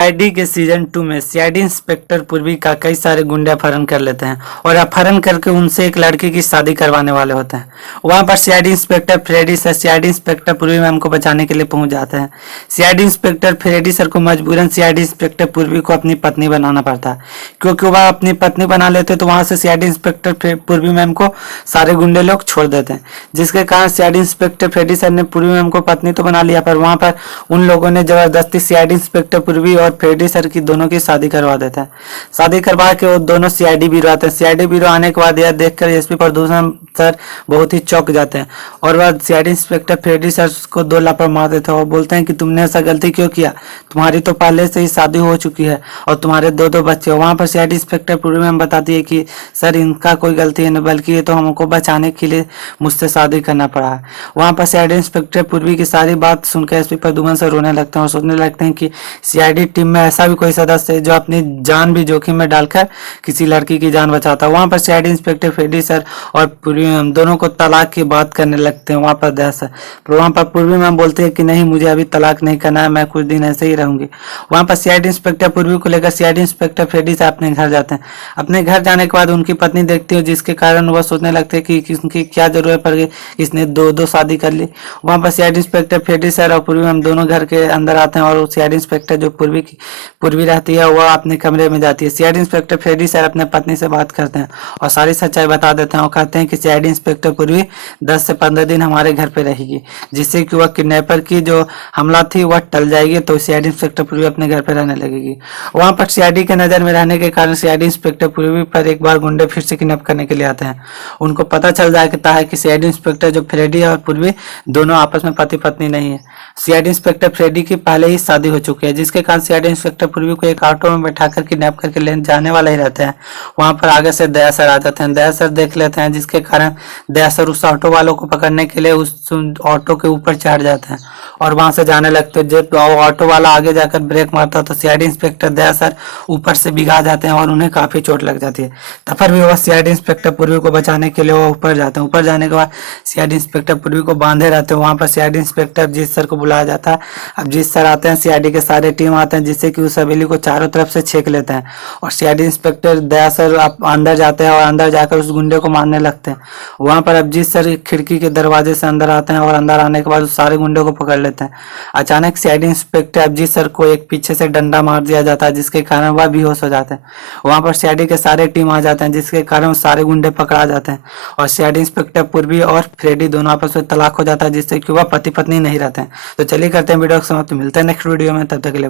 CID के season 2 में CID inspector पूर्वी का कई सारे गुंडे अपहरण कर लेते हैं और अपहरण करके उनसे एक लड़की की शादी करवाने वाले होते हैं। वहां पर CID inspector Freddy sir CID inspector Purvi ma'am को बचाने के लिए पहुंच जाते हैं। सीआईडी इंस्पेक्टर फ्रेडी सर को मजबूरन सीआईडी इंस्पेक्टर पूर्वी को अपनी पत्नी बनाना पड़ता है, क्योंकि वह अपनी पत्नी बना लेते तो वहां से सीआईडी इंस्पेक्टर पूर्वी मैम को सारे गुंडे लोग छोड़ देते हैं, जिसके कारण सीआईडी इंस्पेक्टर फ्रेडी सर ने पूर्वी मैम को पत्नी तो बना लिया, पर वहां पर उन लोगों ने जबरदस्ती सीआईडी इंस्पेक्टर पूर्वी और फ्रेडी सर की दोनों की शादी करवा देता है। शादी करवा के वो दोनों सीआईडी ब्यूरो आते हैं। सीआईडी ब्यूरो आने के बाद यह देखकर एसपी प्रदूषण सर बहुत ही चौंक जाते हैं और वह सीआईडी इंस्पेक्टर फ्रेडी सर को 2 लापड़ मार देते हैं और बोलते हैं कि तुमने ऐसा गलती क्यों किया, तुम्हारी तो पहले से ही शादी हो चुकी है और तुम्हारे 2 बच्चे। वहां पर सीआईडी इंस्पेक्टर पूर्वी मैम बताती है कि सर इनका कोई गलती है, बल्कि ये तो हमको बचाने के लिए मुझसे शादी करना पड़ा है। वहां पर सीआईडी इंस्पेक्टर पूर्वी की सारी बात सुनकर एसपी प्रदूषण सर रोने लगते हैं और सोचने लगते हैं कि सीआईडी टीम में ऐसा भी कोई सदस्य है जो अपनी जान भी जोखिम में डालकर किसी लड़की की जान बचाता है। वहां पर सीआईडी इंस्पेक्टर फ्रेडी सर और पूर्वी मैम दोनों को तलाक की बात करने लगते हैं। वहां पर दहशत वहां पर पूर्वी मैम बोलते हैं कि नहीं, मुझे अभी तलाक नहीं करना है, मैं कुछ दिन ऐसे ही रहूंगी। वहां पर सीआईडी इंस्पेक्टर पूर्वी को लेकर सीआईडी इंस्पेक्टर फ्रेडी सर अपने घर जाते हैं। अपने घर जाने के बाद उनकी पत्नी देखती है, जिसके कारण वह सोचने लगते हैं कि इसकी क्या जरूरत पड़ गई, इसने 2 शादी कर ली। वहां पर सीआईडी इंस्पेक्टर फ्रेडी सर और पूर्वी मैम दोनों घर के अंदर आते हैं और सीआईडी इंस्पेक्टर जो पूर्वी रहती है वह अपने कमरे में जाती है। सीआईडी इंस्पेक्टर फ्रेडी सर अपने पत्नी से बात करते हैं और सारी सच्चाई बता देते हैं और कहते हैं कि सीआईडी इंस्पेक्टर पूर्वी 10 से 15 दिन हमारे घर पे रहेगी, जिससे कि वह किडनैपर की जो हमला थी वह टल जाएगी, तो सीआईडी इंस्पेक्टर पूर्वी अपने घर पे रहने लगेगी। वहां पर सीआईडी के नजर में रहने के कारण सीआईडी इंस्पेक्टर पूर्वी पर एक बार गुंडे फिर से किडनैप करने के लिए आते हैं। उनको पता चल जाता है कि सीआईडी इंस्पेक्टर जो फ्रेडी और पूर्वी दोनों आपस में पति पत्नी नहीं है। सीआईडी इंस्पेक्टर फ्रेडी की पहले ही शादी हो चुकी है, जिसके कारण सीआईडी इंस्पेक्टर पूर्वी को एक ऑटो में बैठाकर किडनैप करके ले जाने वाला ही रहते हैं। वहां पर आगे से दया सर आ जाते हैं। दया सर देख लेते हैं, जिसके कारण दया सर उस ऑटो वालों को पकड़ने के लिए उस ऑटो के ऊपर चढ़ जाते हैं और वहां से जाने लगते हैं। जब ऑटो वाला आगे जाकर ब्रेक मारता है तो सीआईडी इंस्पेक्टर दया सर ऊपर से भिगा जाते हैं और उन्हें काफी चोट लग जाती है। तब फिर भी वह सीआईडी इंस्पेक्टर पूर्वी को बचाने के लिए वो ऊपर जाते हैं। ऊपर जाने के बाद सीआईडी इंस्पेक्टर पूर्वी को बांधे रहते हैं। वहां पर सीआईडी इंस्पेक्टर जीत सर को बुलाया जाता है। अब जीत सर आते हैं, सीआईडी के सारे टीम आते हैं, जिससे कि उस हवेली को चारों तरफ से छेक लेते हैं और सीआईडी इंस्पेक्टर दया सर अंदर जाते हैं और अंदर जाकर उस गुंडे को मारने लगते हैं। वहां पर अब जीत सर खिड़की के दरवाजे से अंदर आते हैं और अंदर आने के बाद उस सारे गुंडे को पकड़ लेते हैं। अचानक सीआईडी इंस्पेक्टर अजीत सर को एक पीछे से डंडा मार दिया जाता है, जिसके कारण वह बेहोश हो जाते हैं। वहां पर सीआईडी के सारे टीम आ जाते हैं, जिसके कारण सारे गुंडे पकड़ा जाते हैं और सीआईडी इंस्पेक्टर पूर्वी और फ्रेडी दोनों आपस में तलाक हो जाता है, जिससे कि वह पति पत्नी नहीं रहते हैं। तो चलिए करते हैं वीडियो को समाप्त, मिलते हैं नेक्स्ट वीडियो में, तब तक के लिए।